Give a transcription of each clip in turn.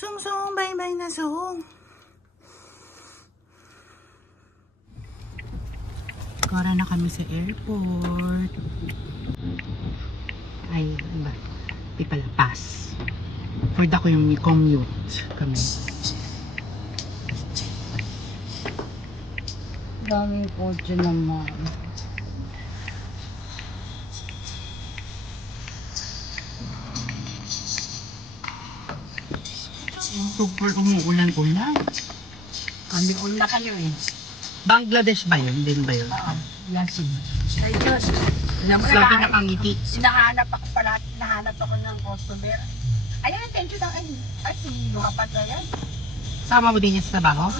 Sung, bye-bye na, Sung. Kara na kami sa airport. Ay, ano ba? Di pala, pass. Ford ako yung commute kami. Daming kotse naman. Super umuulan-ulan. Kami ulan kayo eh. Bangladesh ba yun? Din ba yun? Oo. Yasin. Ay Diyos. Lagi nakangiti. Hinahanap ako ng customer. Ayan, thank you lang. Ay, lumapat na yan. Sama mo din niya sa trabaho?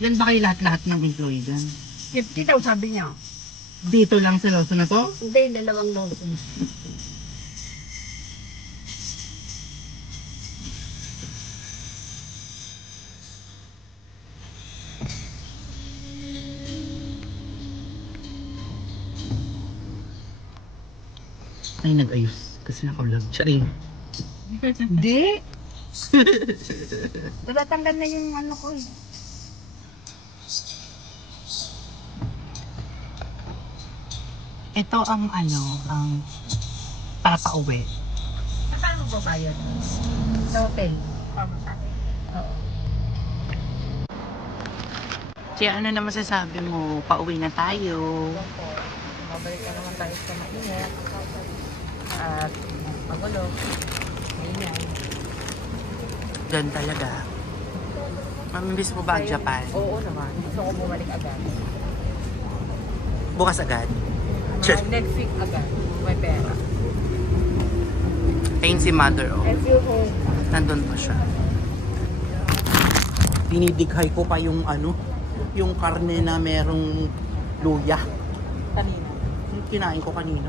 Yan ba kayo lahat-lahat ng employee dyan? 50 daw sabi niya. Dito lang sa Lawson na to? Hindi, dalawang Lawson. Ay, nag-ayos. Kasi naka-vlog. Charing. Hindi. Tatanggal na yung ano ko eh. Ito ang ano, ang para pa-uwi. Saan mo ba bayad? Sa hotel. Oo. Siya, ano na masasabi mo? Pauwi na tayo. Mabalik ka naman tayo sa mainit. At magulo. Ganyan. Gan talaga. Mamimiss mo ba ang Japan? Oo naman. Gusto ko bumalik agad. Bukas agad? Next week agad. May pera. Ayun si mother, oh. I feel home. Nandun pa siya. Dinidighay ko pa yung ano, yung karne na merong luya. Kanina. Yung kinain ko kanina.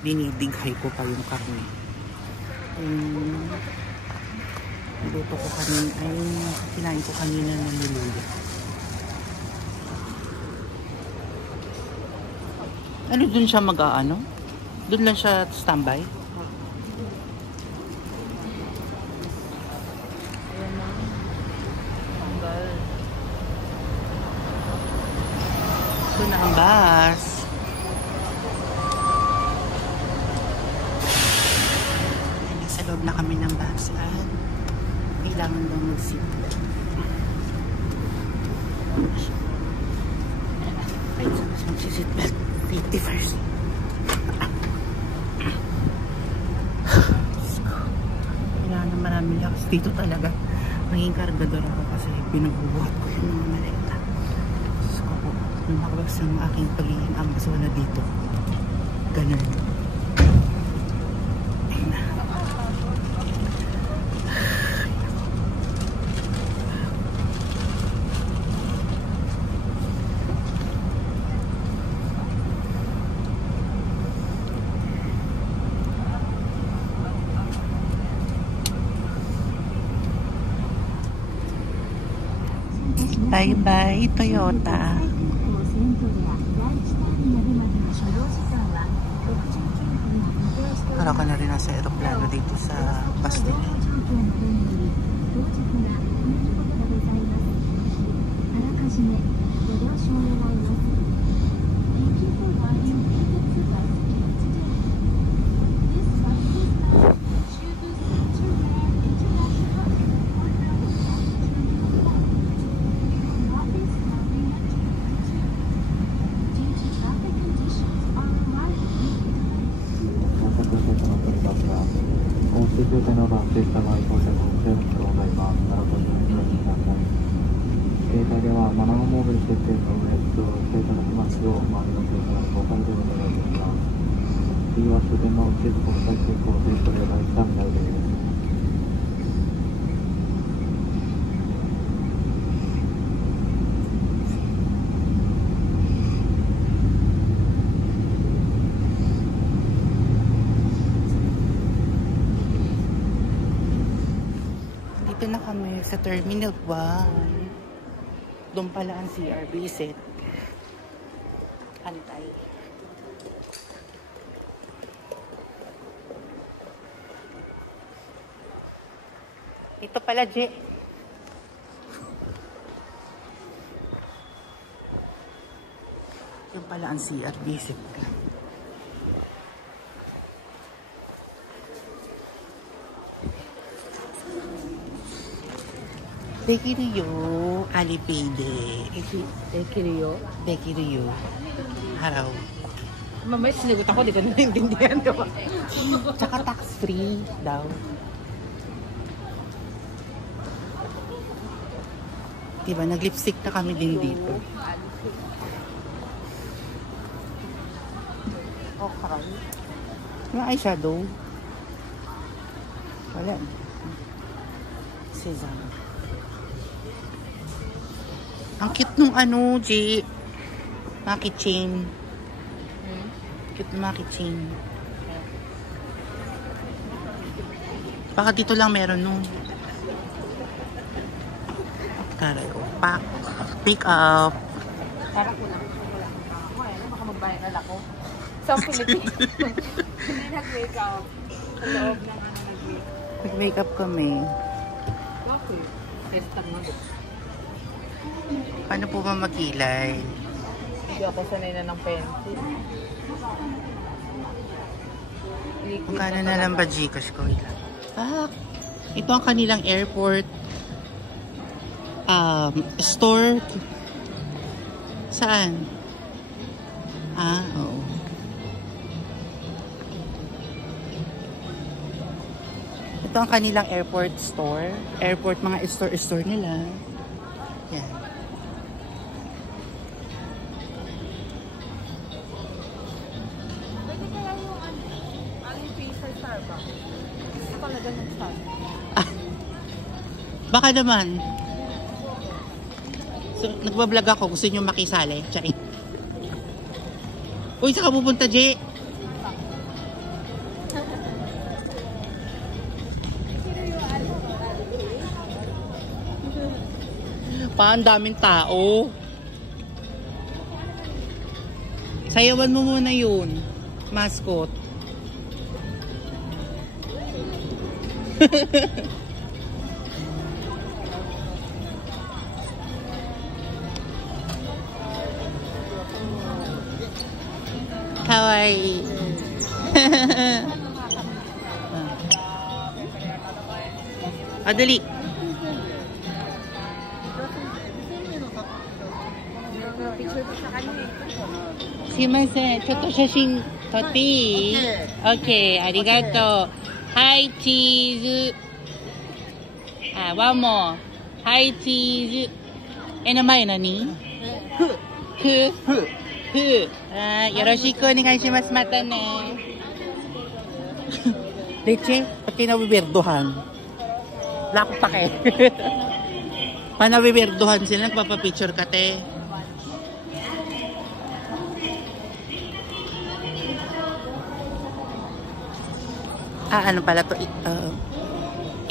Dinidighay ko pa yung karne. Luto ko kanina, ay kinain ko kanina na niluya. Ano dun siya mag-aano? Dun lang siya standby? Ito na ang bus. Nasa loob na kami ng bus at kailangan daw mag-seatbelt. Ay, mag-seatbelt. 51st. Kailangan na maraming lakas dito talaga. Maging kargador ako kasi pinubuhat ko yung mga maleta. So, lumabas ang aking pagiging ambasona dito. Ganun. Ayun na. Bye-bye, Toyota. Para ka na rin nasa aeroplano dito sa Bastille. Dito na kami sa Terminal 1. Doon pala ang CR visit. Antay. Ito pala, J. Yung pala ang CR, basic lang. Dekiriyo, Alipayde. Dekiriyo? Dekiriyo. Haraw. Mamaya sinigot ako, di ko naiintindihan, diba? Tsaka tax-free daw. Diba, nag-lipstick na kami din dito. Okay. Yung eyeshadow. Wala. Sesame. Ang cute nung ano, G. Mga keychain. Cute na mga keychain. Baka dito lang meron nung. Taray ko. Pack. Pick up. Parang kulang. Baka magbayad ako. Sa Pilipinas. Hindi nag-makeup. Sa loob na nag-makeup. Nag-makeup kami. Okay. Testa mo doon. Paano po ba magkilay? Hindi ako sanay na ng pencil. Magkano na lang ba Gcash ko? Ah, ito ang kanilang airport store. Saan? Ah, oo. Ito ang kanilang airport store. Airport, mga store nila. Yan. Pwede kaya yung Alipay sa Starbucks? Gusto ko na ganun Starbucks. Baka naman. So, nagbablog ako. Gusto nyo makisali? Charing. Uy, saan ka pupunta, J? Ang daming tao. Sayawan mo muna yun. Mascot. Kawaii. Adali. Picture ko sa kanya eh. すいません、ちょっと写真撮っていい？ OK、ありがとう。はい、チーズ。あ、ワンモー。はい、チーズ。名前何？ふ。はい、よろしくお願いします。またね。Leche, pag kinabiberduhan. Wala akong pake. Panabiberduhan sila, nagpapapicture ka, te. Ano pala to?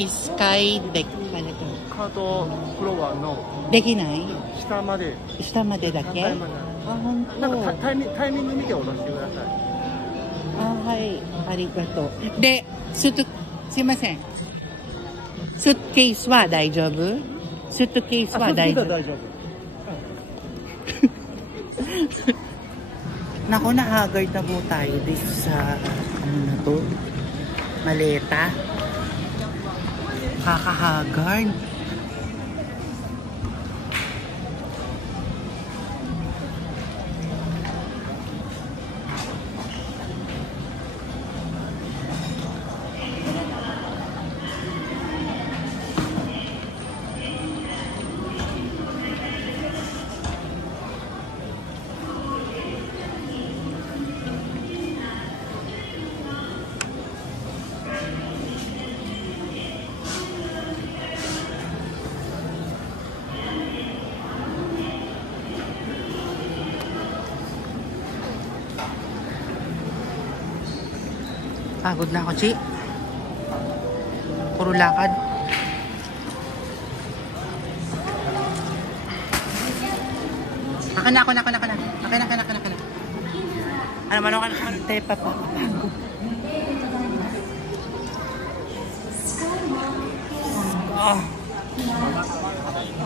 Sky deck pala to. カートフロアのできない？下まで下までだけ？反対まであ、ほんと。なんかタイミング見て下ろしてください。はい。ありがとう。で、すいません。スーツケースは大丈夫？スーツケースは大丈夫？大丈夫。Naku, na-haggard na po tayo dito sa, ano na to? Maleta. Kaka-haggard. Pagod na ako, Chi. Puro lakad. Ako na. Ano? Tepa pa. Pagod.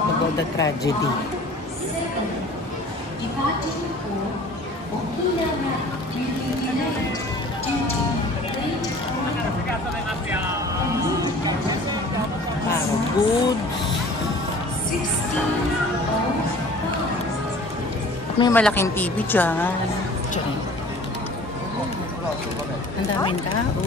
About the tragedy. Goods. May malaking TV dyan. Ang daming tao.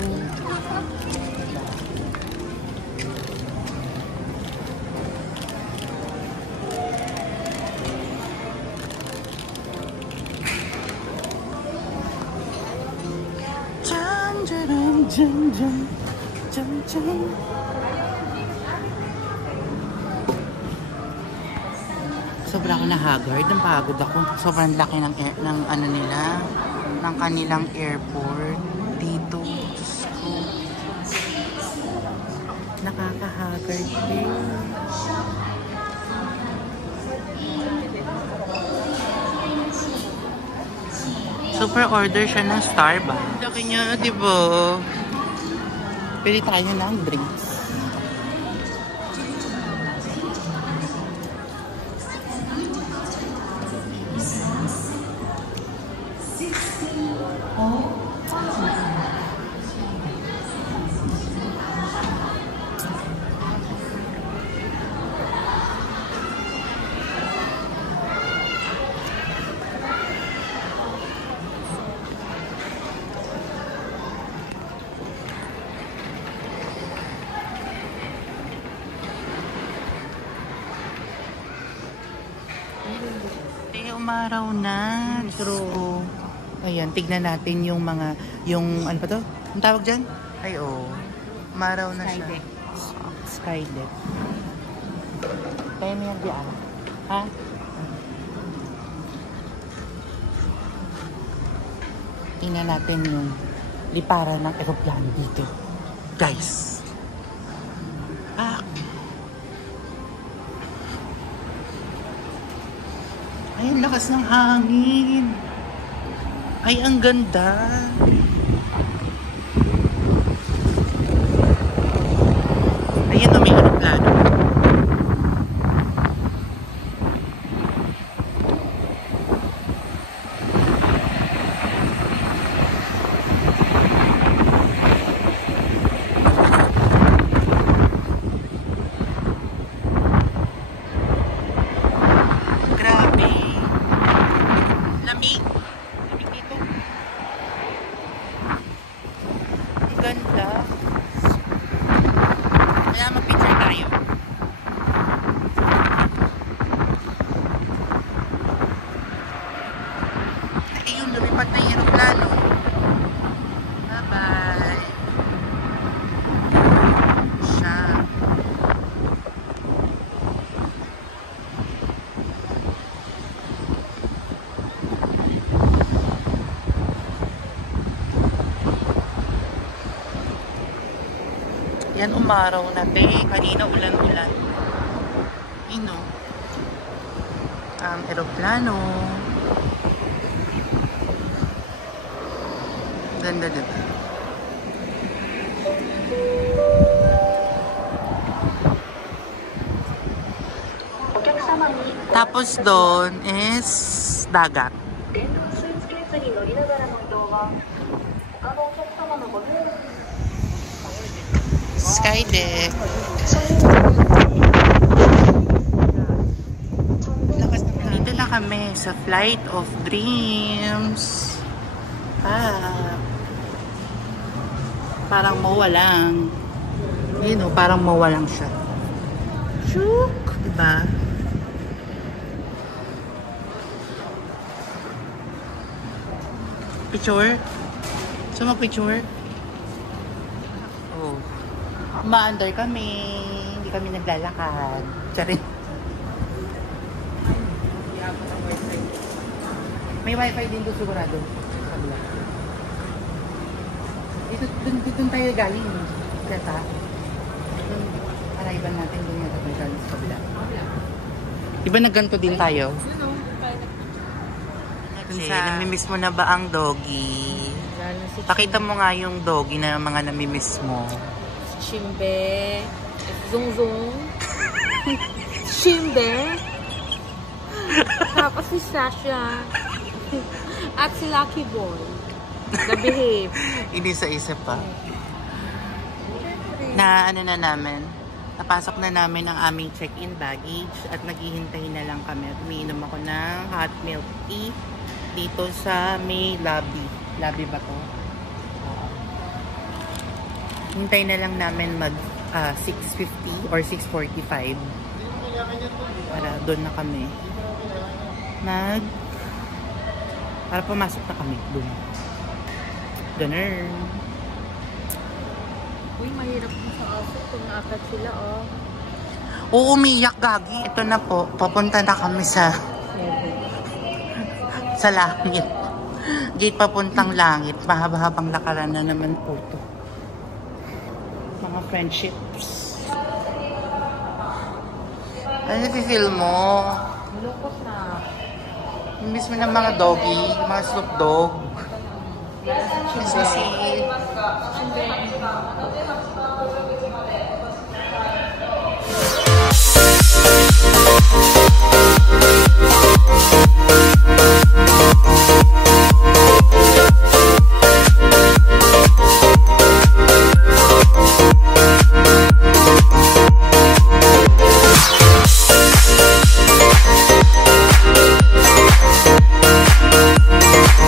Sobrang na-haggard, napagod ako. Sobrang laki ng ano nila, ng kanilang airport dito. Nakaka-haggard din. Super order siya ng Starbucks. Laki niya, di ba? Pili tayo ng drinks. Umaraw na. True. Ayan, tignan natin yung mga, yung, ano pa to? Ang tawag dyan? Ay, oh. Umaraw na siya. Skydeck. Kaya mo yan diyan. Ha? Tingnan natin yung liparan ng aeroplano dito. Guys. Ay, ang lakas ng hangin. Ay, ang ganda. Ayan na, may aeroplano. Yan, umaraw na, te. Kanina ulan-ulan. Ino. Ang aeroplano. Ganda, diba? Tapos doon is dagat. Skydeck. Dito na kami sa Flight of Dreams. Parang mawalang. You know, parang mawalang siya. Shook! Diba? Picture? So, mag-picture? Oh. Ma-under kami. Hindi kami naglalakad. Charin. May wifi din doon sigurado. Dito tayo galing. Kata. Arrival natin doon yung tayo sa kabila. Diba nagganto din tayo? Namimiss mo na ba ang doggy? Pakita mo nga yung doggy na mga namimiss mo. Chimbe. Zung Zung. Shimbe. Tapos si Sasha. At si Lucky Boy. Na-behave. Inisa-isa pa. Na ano na namin, napasok na namin ang aming check-in baggage at naghihintay na lang kami. At umiinom ako ng hot milk tea dito sa may lobby. Lobby ba to? Hintay na lang namin mag 6:50 or 6:45 para doon na kami para pumasok na kami doon. Ganun. Uy, mahirap mo sa outfit kung naakat sila, oh. Oo, umiyak, Gagi. Ito na po, papunta na kami sa langit. Gate papuntang langit. Mahaba-habang lakaran na naman po ito. Mga friendships. Ano feel mo? Malungkot na. Miss mo ng mga doggy, mga Snoop Dogg. Miss mo si... Shimbe.